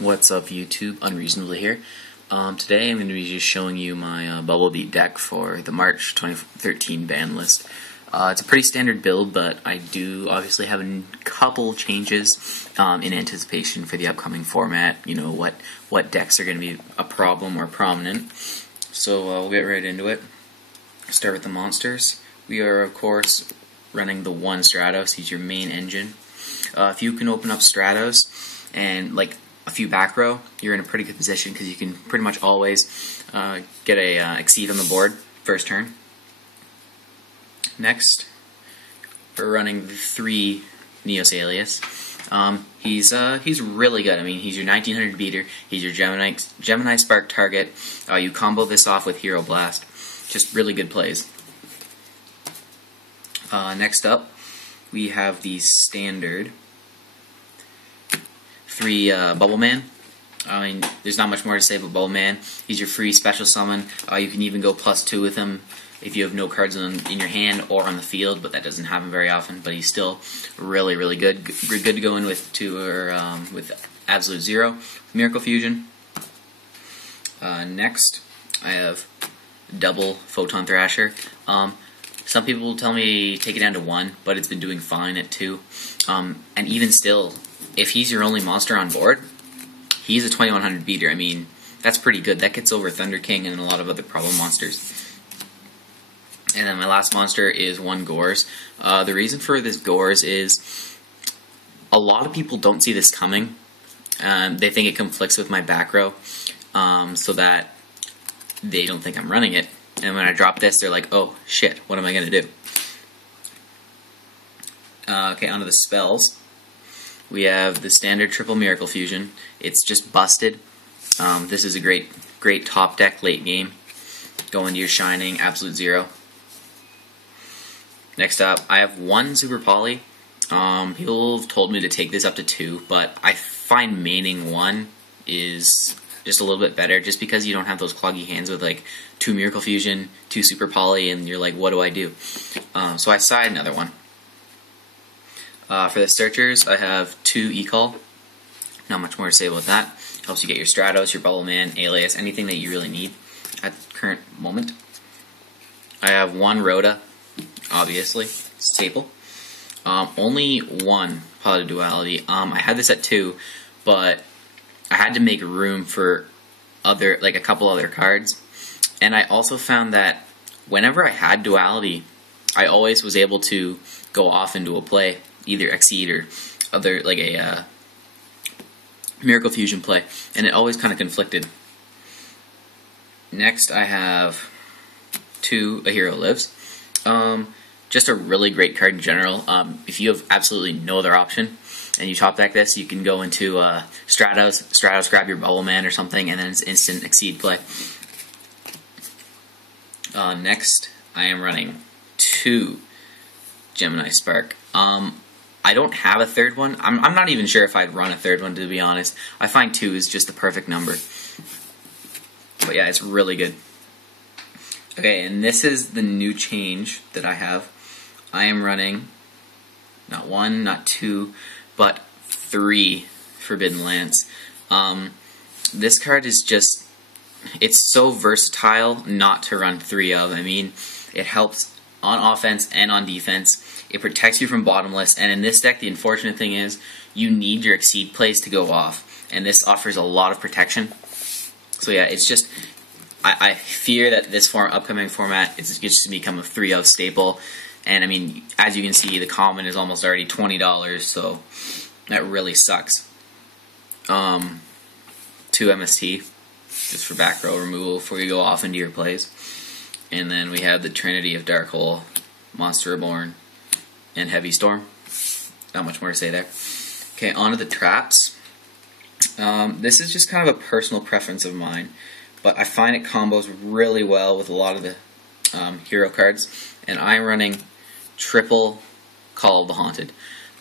What's up YouTube, Unreasonably here. Today I'm going to be just showing you my Bubble Beat deck for the March 2013 ban list. It's a pretty standard build, but I do obviously have a couple changes in anticipation for the upcoming format, you know, what decks are going to be a problem or prominent. So we'll get right into it. Start with the monsters. We are of course running the one Stratos, he's your main engine. If you can open up Stratos and like a few back row, you're in a pretty good position because you can pretty much always get a Exceed on the board first turn. Next, we're running the 3 Neos Alius. He's really good. I mean, he's your 1900 beater. He's your Gemini Spark target. You combo this off with Hero Blast. Just really good plays. Next up, we have the standard 3 Bubbleman. I mean, there's not much more to say about Bubbleman. He's your free special summon. You can even go +2 with him if you have no cards in your hand or on the field, but that doesn't happen very often. But he's still really, really good. Good to go in with with Absolute Zero, Miracle Fusion. Next, I have double Photon Thrasher. Some people will tell me take it down to 1, but it's been doing fine at 2. And even still, if he's your only monster on board, he's a 2100 beater. I mean, that's pretty good. That gets over Thunder King and a lot of other problem monsters. And then my last monster is 1 Gores. The reason for this Gores is a lot of people don't see this coming. They think it conflicts with my back row, so that they don't think I'm running it. And when I drop this, they're like, oh shit, what am I going to do? Okay, onto the spells. We have the standard triple Miracle Fusion. It's just busted. This is a great top deck late game. Go into your Shining, Absolute Zero. Next up, I have 1 Super Poly. People have told me to take this up to 2, but I find maining 1 is just a little bit better, just because you don't have those cloggy hands with like 2 Miracle Fusion, 2 Super Poly, and you're like, what do I do? So I side another one. For the Searchers, I have 2 Ecall. Not much more to say about that. Helps you get your Stratos, your Bubbleman, Alius, anything that you really need at the current moment. I have 1 Rhoda, obviously, staple. Only 1 Pot of Duality. I had this at 2, but I had to make room for a couple other cards. And I also found that whenever I had Duality, I always was able to go off into a play, either Exceed or other, like a Miracle Fusion play, and it always kind of conflicted. Next, I have 2 A Hero Lives. Just a really great card in general. If you have absolutely no other option, and you top deck this, you can go into Stratos, grab your Bubbleman or something, and then it's instant Exceed play. Next, I am running 2 Gemini Spark. I don't have a third one. I'm not even sure if I'd run a third one, to be honest. I find 2 is just the perfect number. But yeah, it's really good. Okay, and this is the new change that I have. I am running not 1, not 2, but 3 Forbidden Lance. This card is just, it's so versatile not to run 3 of. I mean, it helps on offense and on defense. It protects you from Bottomless, and in this deck, the unfortunate thing is you need your Exceed plays to go off, and this offers a lot of protection. So yeah, it's just, I fear that this upcoming format is just to become a 3-of staple, and I mean, as you can see, the common is almost already $20, so that really sucks. 2 MST, just for back row removal before you go off into your plays. And then we have the Trinity of Dark Hole, Monster Reborn, and Heavy Storm. Not much more to say there. Okay, on to the traps. This is just kind of a personal preference of mine, but I find it combos really well with a lot of the hero cards, and I'm running triple Call of the Haunted.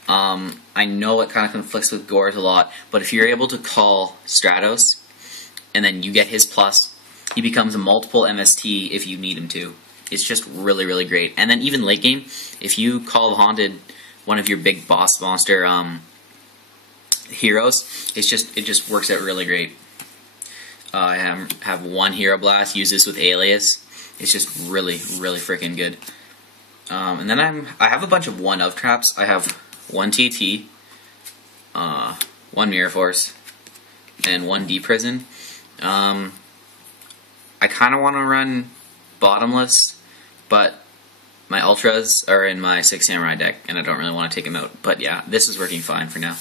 I know it kind of conflicts with Gores a lot, but if you're able to call Stratos, and then you get his plus, he becomes a multiple MST if you need him to. It's just really, really great. And then even late game, if you call the Haunted one of your big boss monster heroes, it just works out really great. I have one Hero Blast. Use this with Alius. It's just really freaking good. And then I have a bunch of one of traps. I have one TT, one Mirror Force, and one D Prison. I kind of want to run Bottomless, but my Ultras are in my 6 Samurai deck, and I don't really want to take them out. But yeah, this is working fine for now.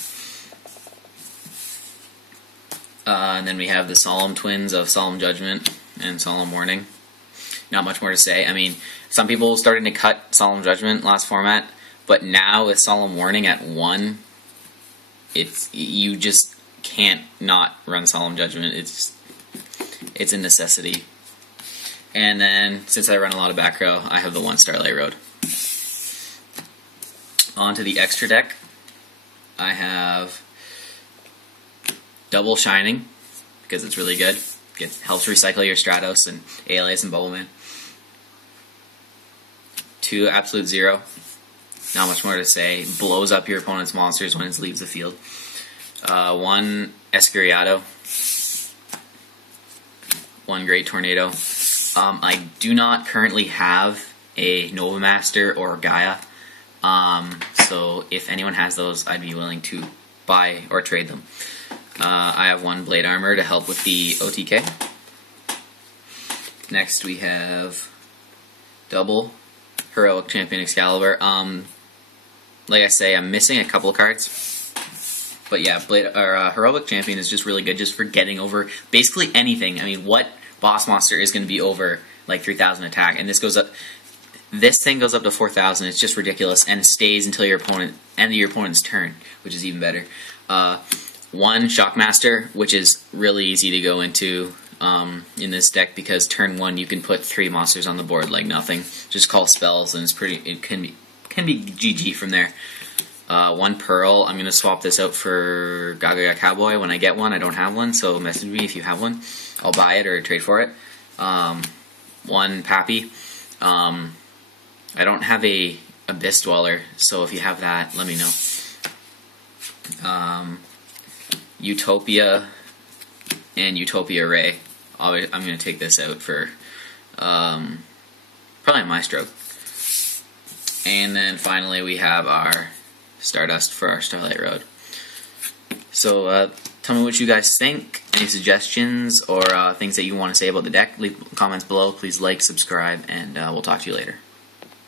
And then we have the Solemn Twins of Solemn Judgment and Solemn Warning. Not much more to say. I mean, some people started to cut Solemn Judgment last format, but now with Solemn Warning at 1, you just can't not run Solemn Judgment. It's a necessity. And then, since I run a lot of back row, I have the one Starlight Road. On to the extra deck. I have Double Shining, because it's really good. It helps recycle your Stratos and Alius and Bubbleman. 2 Absolute Zero. Not much more to say. Blows up your opponent's monsters when it leaves the field. 1 Escuridao. 1 Great Tornado. I do not currently have a Nova Master or Gaia. So if anyone has those, I'd be willing to buy or trade them. I have 1 Blade Armor to help with the OTK. Next we have double Heroic Champion Excalibur. Like I say, I'm missing a couple of cards. But yeah, Heroic Champion is just really good just for getting over basically anything. I mean, what boss monster is going to be over like 3,000 attack? And this thing goes up to 4,000. It's just ridiculous, and stays until your opponent's turn, which is even better. 1 Shockmaster, which is really easy to go into in this deck, because turn 1 you can put 3 monsters on the board like nothing. Just call spells, and it can be GG from there. 1 Pearl. I'm gonna swap this out for Gaga Cowboy when I get one. I don't have one, so message me if you have one. I'll buy it or trade for it. 1 Pappy. I don't have a Abyss Dweller, so if you have that, let me know. Utopia and Utopia Ray. I'm going to take this out for probably Maestro. And then finally we have our Stardust for our Starlight Road. So tell me what you guys think. Any suggestions or things that you want to say about the deck? Leave comments below. Please like, subscribe, and we'll talk to you later.